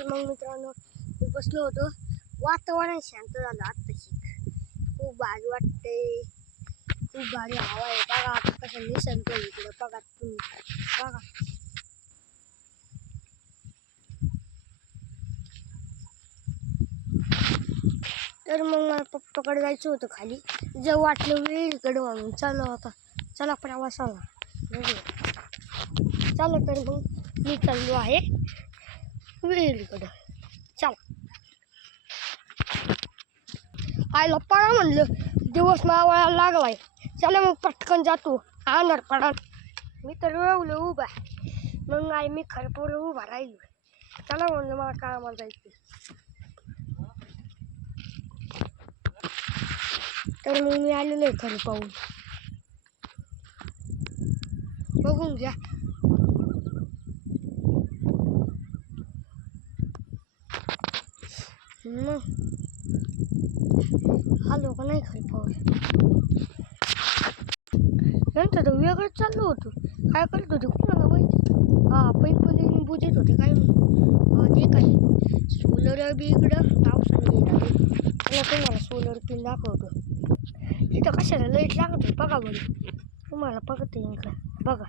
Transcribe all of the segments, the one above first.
तर मग मित्रांनो मी बसलो होतो, वातावरण शांत झालं आत्ताशी. खूप भारी वाटते, खूप भारी हवा आहे. बघा आता कसं निसर्ग इकडे बघा तुम्ही, बघा. तर मग मला पप्पाकडे जायचं होतं खाली, जर वाटलं विहिरीकडे म्हणून चाललो होता. चला प्रवासाला चला. तर मग मी चाललो आहे विहिरीकडं. चला आईला पळा म्हणलं, दिवस मावळायला लागलाय. चला मग पटकन जातो, आणणार पडा. मी तर रवलं उभा, मग आई मी खरपोर उभा राहिलो. चला म्हणलं मला कामाला जायचं. तर मग मी आलेलो आहे खरं पाहून, बघून घ्या. मग आलो का नाही खरं पाहून. नंतर तर वेगळंच चाललो होतो, काय करत होते कुणाला माहिती. पैपले बुजत होते काय मग. ते काय सोलर बी इकडं पावसाने येणार. तुम्हाला सोलर पिन दाखवतो. इथं कशाला लाईट लागत होती बघा बरं, तुम्हाला बघत येईल का. बघा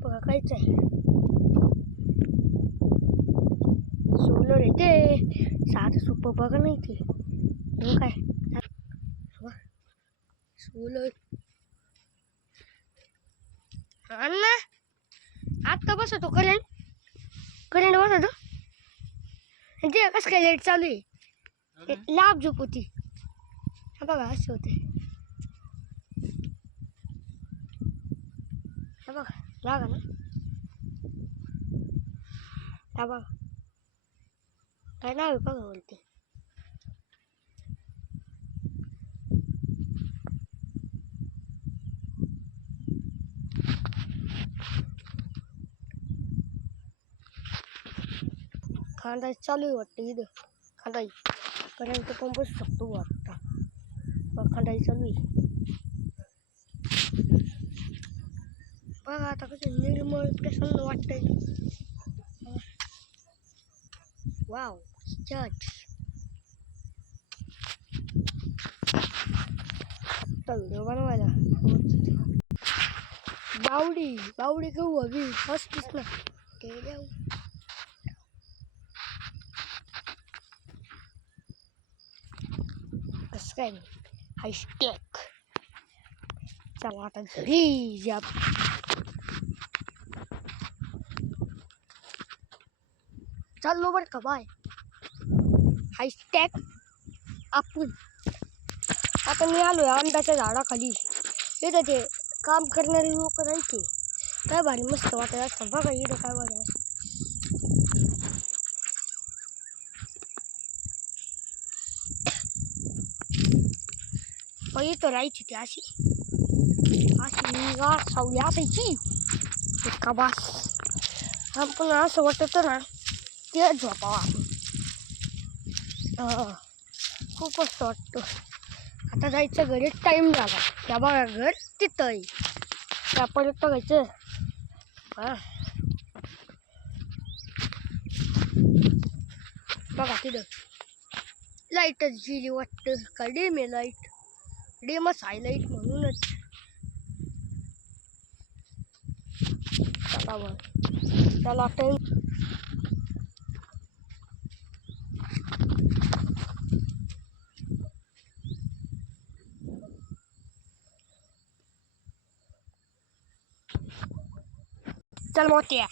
बघा काहीच आहे, सोलर आहे ते. साधं सोपं बघा नाही ते, मग काय सोलर. अण्णा आत्ता बसतो करंट बसतो. ते कसं काय लाईट चालू आहे, लाभ झोप होती. बघा असं होते, बघा लागा ना. बघा काय नाव आहे बघा बोलते. खांदा चालू आहे वाटतं इथं, खांदाई करंट पण बसू शकतो वाटतं. बघ खांदाई चालू आहे बघा. आता कसं निर्मळ प्रसन्न वाटतंय. Wow church. व्हिडिओ बनवायला बावडी घेऊ हवी असतीच ना. ते देऊ कसं काय हायस्टेक. चला आता घरी जा. चाललो बरं का, बाय. हायस्टॅग आपण आता मी आलोय आंब्याच्या झाडाखाली. इथं ते काम करणारे लोक राहायचे, काय भारी मस्त वाटत असतं. बघा इथं काय भारी असतं. इथं राहायची ती अशी गाठ सावली असायची का बास. आपण असं वाटत ना ते झोपावा. खूप मस्त वाटतं. आता जायचं घरी, टाईम झाला. त्या बघा घर तिथं आहे, त्या परत बघायचं. बघा तिथं लाईटच गेली वाटतं, का डेम आहे लाईट. डेमच आहे लाईट म्हणूनच. चला बघ चला टाईम. चल मोठ्या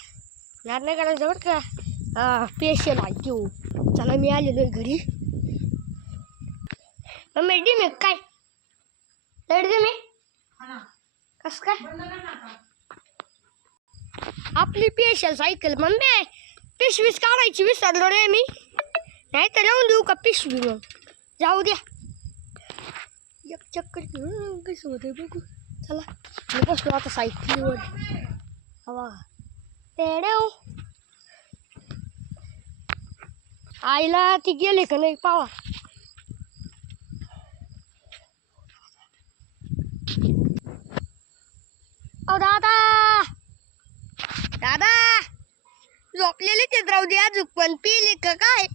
यार नाही करायचं बरं का. पेशल आहे तो. चला मी आलेलो आहे घरी. मम्मी डी मी काय लाईट दे मी कसं काय. आपली पेशल सायकल मम्मी पिशवीच काढायची विसरलो रे मी. नाही तर राहून देऊ का पिशवी, मग जाऊ द्या. एक चक्कर कसं होतं बघू. चला मी बसलो आता सायकलीवर. हवा तेडेव आईला ती गेले का नाही पावा. ओ दादा दादा झोपलेले ते राहू द्या अजून पण पिले का काय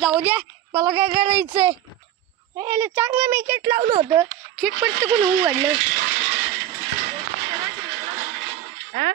जाऊ द्या मला काय करायचंय याला चांगलं मी किट लावलं होतं किट पडतं कोणी उघडलं हा